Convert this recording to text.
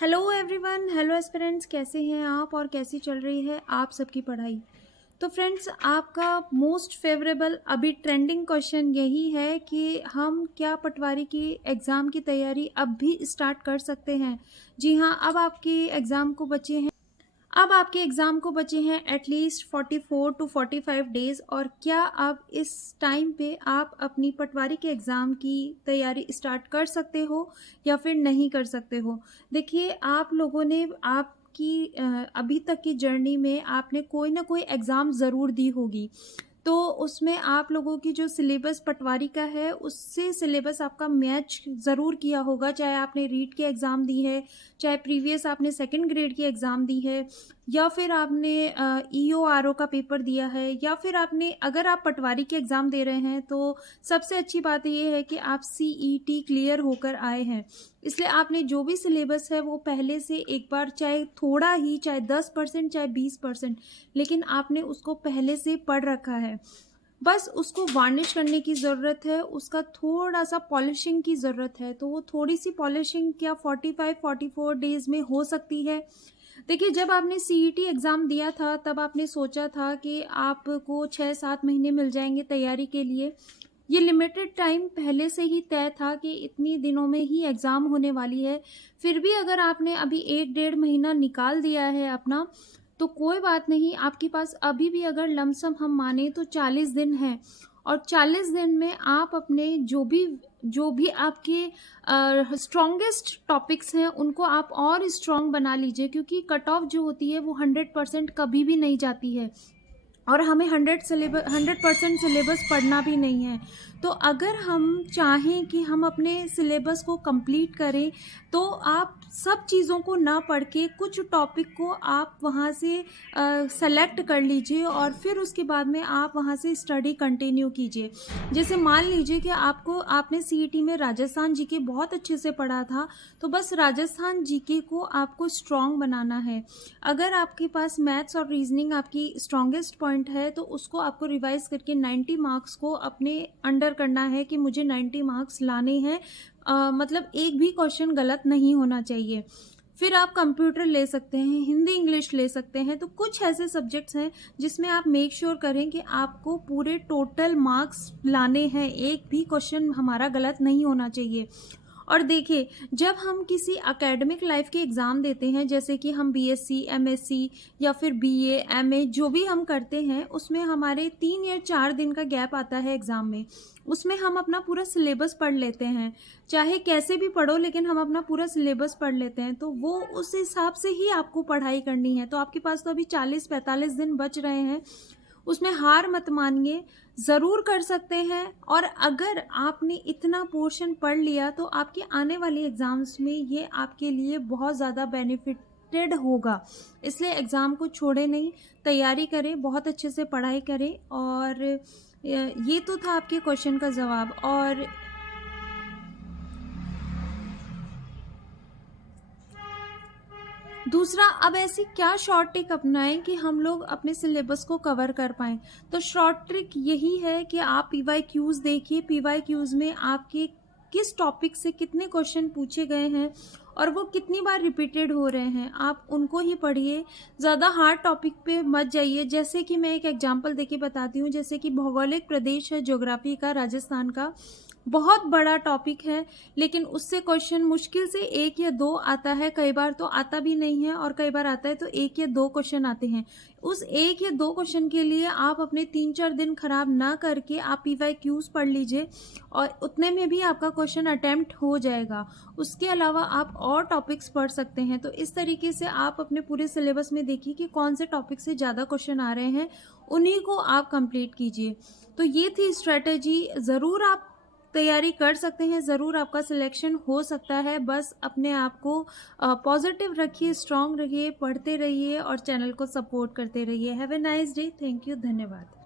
Hello everyone, hello aspirants, कैसे हैं आप और कैसी चल रही है आप सबकी पढ़ाई। तो फ्रेंड्स, आपका मोस्ट फेवरेबल अभी ट्रेंडिंग क्वेश्चन यही है कि हम क्या पटवारी की एग्ज़ाम की तैयारी अब भी स्टार्ट कर सकते हैं। जी हाँ, अब आपके एग्ज़ाम को बचे हैं एटलीस्ट 44 टू 45 डेज़। और क्या अब इस टाइम पे आप अपनी पटवारी के एग्ज़ाम की तैयारी स्टार्ट कर सकते हो या फिर नहीं कर सकते हो। देखिए, आप लोगों ने आपकी अभी तक की जर्नी में आपने कोई ना कोई एग्ज़ाम ज़रूर दी होगी। तो उसमें आप लोगों की जो सिलेबस पटवारी का है उससे सिलेबस आपका मैच ज़रूर किया होगा, चाहे आपने रीट की एग्ज़ाम दी है, चाहे प्रीवियस आपने सेकंड ग्रेड की एग्ज़ाम दी है, या फिर आपने ईओआरओ का पेपर दिया है, या फिर आपने अगर आप पटवारी की एग्ज़ाम दे रहे हैं तो सबसे अच्छी बात ये है कि आप सीईटी क्लियर होकर आए हैं। इसलिए आपने जो भी सिलेबस है वो पहले से एक बार, चाहे थोड़ा ही, चाहे 10% चाहे 20%, लेकिन आपने उसको पहले से पढ़ रखा है। बस उसको वार्निश करने की ज़रूरत है, उसका थोड़ा-सा पॉलिशिंग की ज़रूरत है। तो वो थोड़ी-सी पॉलिशिंग क्या 45-44 डेज़ में हो सकती है। देखिए, जब आपने सीईटी एग्ज़ाम दिया था तब आपने सोचा था कि आपको 6-7 महीने मिल जाएँगे तैयारी के लिए। ये लिमिटेड टाइम पहले से ही तय था कि इतनी दिनों में ही एग्ज़ाम होने वाली है। फिर भी अगर आपने अभी 1 डेढ़ महीना निकाल दिया है अपना, तो कोई बात नहीं, आपके पास अभी भी अगर लमसम हम माने तो 40 दिन हैं। और 40 दिन में आप अपने जो भी आपके स्ट्रॉन्गेस्ट टॉपिक्स हैं उनको आप और स्ट्रॉन्ग बना लीजिए, क्योंकि कट ऑफ जो होती है वो 100% कभी भी नहीं जाती है। और हमें 100% सिलेबस पढ़ना भी नहीं है। तो अगर हम चाहें कि हम अपने सिलेबस को कंप्लीट करें, तो आप सब चीज़ों को ना पढ़ के कुछ टॉपिक को आप वहाँ से सेलेक्ट कर लीजिए और फिर उसके बाद में आप वहाँ से स्टडी कंटिन्यू कीजिए। जैसे मान लीजिए कि आपने सीईटी में राजस्थान जीके बहुत अच्छे से पढ़ा था, तो बस राजस्थान जीके को आपको स्ट्रॉन्ग बनाना है। अगर आपके पास मैथ्स और रीजनिंग आपकी स्ट्रॉन्गेस्ट पॉइंट है, तो उसको आपको रिवाइज करके 90 मार्क्स को अपने अंडर करना है कि मुझे 90 मार्क्स लाने हैं। मतलब एक भी क्वेश्चन गलत नहीं होना चाहिए। फिर आप कंप्यूटर ले सकते हैं, हिंदी इंग्लिश ले सकते हैं। तो कुछ ऐसे सब्जेक्ट्स हैं जिसमें आप मेक श्योर करें कि आपको पूरे टोटल मार्क्स लाने हैं, एक भी क्वेश्चन हमारा गलत नहीं होना चाहिए। और देखिए, जब हम किसी एकेडमिक लाइफ के एग्ज़ाम देते हैं, जैसे कि हम बीएससी, एमएससी या फिर बीए, एमए जो भी हम करते हैं, उसमें हमारे 3 या 4 दिन का गैप आता है एग्ज़ाम में। उसमें हम अपना पूरा सिलेबस पढ़ लेते हैं, चाहे कैसे भी पढ़ो, लेकिन हम अपना पूरा सिलेबस पढ़ लेते हैं। तो वो उस हिसाब से ही आपको पढ़ाई करनी है। तो आपके पास तो अभी 40-45 दिन बच रहे हैं, उसमें हार मत मानिए, ज़रूर कर सकते हैं। और अगर आपने इतना पोर्शन पढ़ लिया तो आपके आने वाले एग्ज़ाम्स में ये आपके लिए बहुत ज़्यादा बेनिफिटेड होगा। इसलिए एग्ज़ाम को छोड़े नहीं, तैयारी करें, बहुत अच्छे से पढ़ाई करें। और ये तो था आपके क्वेश्चन का जवाब। और दूसरा, अब ऐसी क्या शॉर्ट ट्रिक अपनाएं कि हम लोग अपने सिलेबस को कवर कर पाएँ। तो शॉर्ट ट्रिक यही है कि आप पीवाईक्यूज़ देखिए, पीवाईक्यूज़ में आपके किस टॉपिक से कितने क्वेश्चन पूछे गए हैं और वो कितनी बार रिपीटेड हो रहे हैं, आप उनको ही पढ़िए। ज़्यादा हार्ड टॉपिक पे मत जाइए। जैसे कि मैं एक एग्जांपल देके बताती हूँ, जैसे कि भौगोलिक प्रदेश है ज्योग्राफी का, राजस्थान का, बहुत बड़ा टॉपिक है, लेकिन उससे क्वेश्चन मुश्किल से 1 या 2 आता है, कई बार तो आता भी नहीं है, और कई बार आता है तो 1 या 2 क्वेश्चन आते हैं। उस 1 या 2 क्वेश्चन के लिए आप अपने 3-4 दिन खराब ना करके आप पीवाईक्यूज़ पढ़ लीजिए, और उतने में भी आपका क्वेश्चन अटेम्प्ट हो जाएगा। उसके अलावा आप और टॉपिक्स पढ़ सकते हैं। तो इस तरीके से आप अपने पूरे सिलेबस में देखिए कि कौन से टॉपिक से ज़्यादा क्वेश्चन आ रहे हैं, उन्हीं को आप कंप्लीट कीजिए। तो ये थी स्ट्रैटेजी। ज़रूर आप तैयारी कर सकते हैं, ज़रूर आपका सिलेक्शन हो सकता है। बस अपने आप को पॉजिटिव रखिए, स्ट्रॉन्ग रहिए, पढ़ते रहिए और चैनल को सपोर्ट करते रहिए। Have a nice day. Thank you. धन्यवाद।